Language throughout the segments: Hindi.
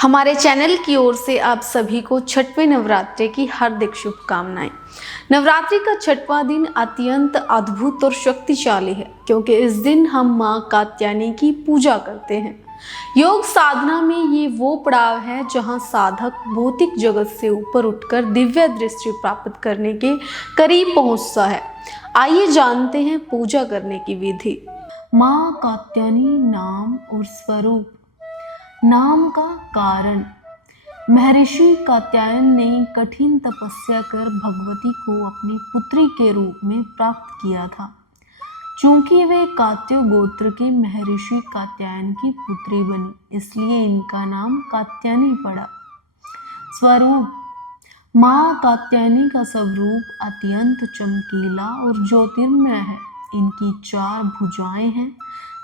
हमारे चैनल की ओर से आप सभी को छठवें नवरात्रि की हार्दिक शुभकामनाएं। नवरात्रि का छठवां दिन अत्यंत अद्भुत और शक्तिशाली है, क्योंकि इस दिन हम मां कात्यायनी की पूजा करते हैं। योग साधना में ये वो पड़ाव है जहां साधक भौतिक जगत से ऊपर उठकर दिव्य दृष्टि प्राप्त करने के करीब पहुंचता है। आइए जानते हैं पूजा करने की विधि। मां कात्यायनी नाम और स्वरूप। नाम का कारण, महर्षि कात्यायन ने कठिन तपस्या कर भगवती को अपनी पुत्री के रूप में प्राप्त किया था। चूंकि वे कात्य गोत्र के महर्षि कात्यायन की पुत्री बनी, इसलिए इनका नाम कात्यायनी पड़ा। स्वरूप, मां कात्यायनी का स्वरूप अत्यंत चमकीला और ज्योतिर्मय है। इनकी 4 भुजाएं हैं।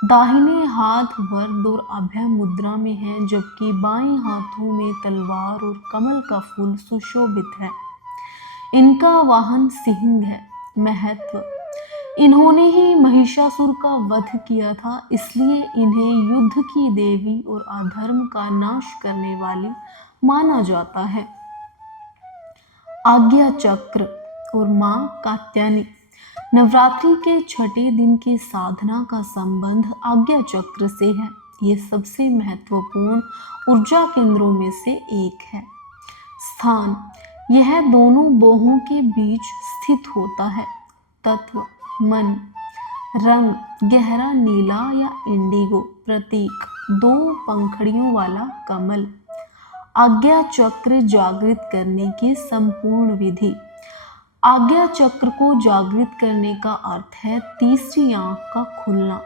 दाहिने हाथ वरद और अभय मुद्रा में है, जबकि बाएं हाथों में तलवार और कमल का फूल सुशोभित है। इनका वाहन सिंह है। महत्व, इन्होंने ही महिषासुर का वध किया था, इसलिए इन्हें युद्ध की देवी और अधर्म का नाश करने वाली माना जाता है। आज्ञा चक्र और मां कात्यायनी। नवरात्रि के छठे दिन की साधना का संबंध आज्ञा चक्र से है। ये सबसे महत्वपूर्ण ऊर्जा केंद्रों में से एक है। स्थान, यह दोनों बाहों के बीच स्थित होता है। तत्व, मन। रंग, गहरा नीला या इंडिगो। प्रतीक, 2 पंखड़ियों वाला कमल। आज्ञा चक्र जागृत करने की संपूर्ण विधि। आज्ञा चक्र को जागृत करने का अर्थ है तीसरी आंख का खुलना,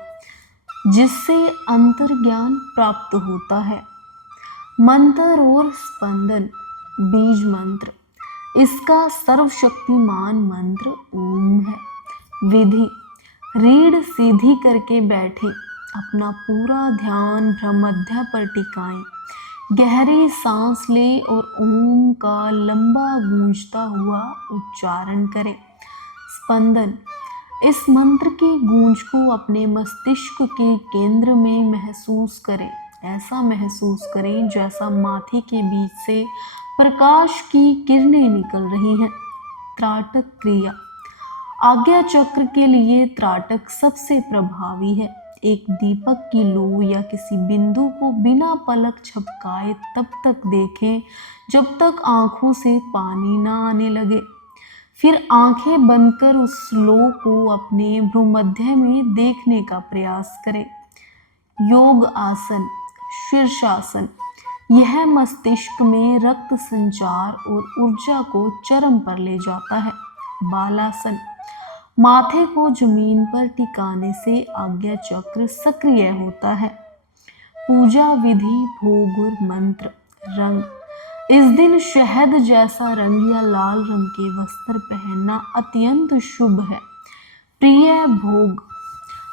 जिससे अंतर्ज्ञान प्राप्त होता है। मंत्र और स्पंदन। बीज मंत्र, इसका सर्वशक्तिमान मंत्र ओम है। विधि, रीढ़ सीधी करके बैठे, अपना पूरा ध्यान ब्रह्मध्य पर टिकाएं। गहरी सांस ले और ओम का लंबा गूंजता हुआ उच्चारण करें। स्पंदन, इस मंत्र की गूंज को अपने मस्तिष्क के केंद्र में महसूस करें। ऐसा महसूस करें जैसा माथे के बीच से प्रकाश की किरणें निकल रही हैं। त्राटक क्रिया, आज्ञा चक्र के लिए त्राटक सबसे प्रभावी है। एक दीपक की लौ या किसी बिंदु को बिना पलक झपकाए तब तक देखें जब तक आंखों से पानी ना आने लगे। फिर आंखें बंद कर उस लौ को अपने भ्रूमध्य में देखने का प्रयास करें। योग आसन, शीर्षासन, यह मस्तिष्क में रक्त संचार और ऊर्जा को चरम पर ले जाता है। बालासन, माथे को जमीन पर टिकाने से आज्ञा चक्र सक्रिय होता है। पूजा विधि, भोग और मंत्र। रंग, इस दिन शहद जैसा रंग या लाल रंग के वस्त्र पहनना अत्यंत शुभ है। प्रिय भोग,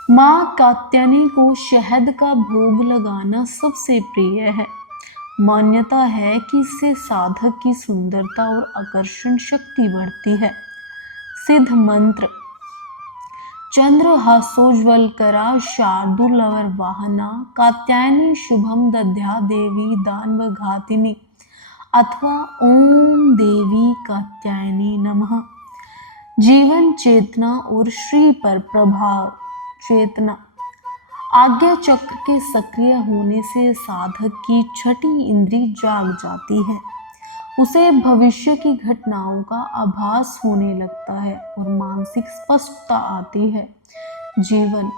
मां कात्यायनी को शहद का भोग लगाना सबसे प्रिय है। मान्यता है कि इससे साधक की सुंदरता और आकर्षण शक्ति बढ़ती है। सिद्ध मंत्र, चंद्रहासोज्ज्वलकरा शार्दूलवर वाहना कात्यायनी शुभम दद्या देवी दानवघातिनी अथवा ओम देवी कात्यायनी नमः। जीवन चेतना और श्री पर प्रभाव। चेतना, आज्ञा चक्र के सक्रिय होने से साधक की छठी इंद्री जाग जाती है। उसे भविष्य की घटनाओं का आभास होने लगता है और मानसिक स्पष्टता आती है। जीवन,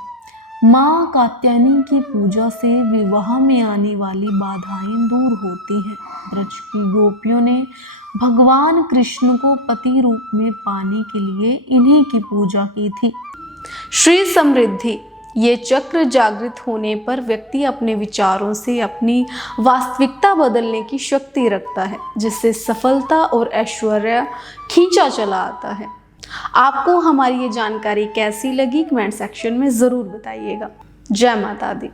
मां कात्यायनी की पूजा से विवाह में आने वाली बाधाएं दूर होती हैं। ब्रज की गोपियों ने भगवान कृष्ण को पति रूप में पाने के लिए इन्हीं की पूजा की थी। श्री समृद्धि, ये चक्र जागृत होने पर व्यक्ति अपने विचारों से अपनी वास्तविकता बदलने की शक्ति रखता है, जिससे सफलता और ऐश्वर्य खींचा चला आता है। आपको हमारी ये जानकारी कैसी लगी, कमेंट सेक्शन में ज़रूर बताइएगा। जय माता दी।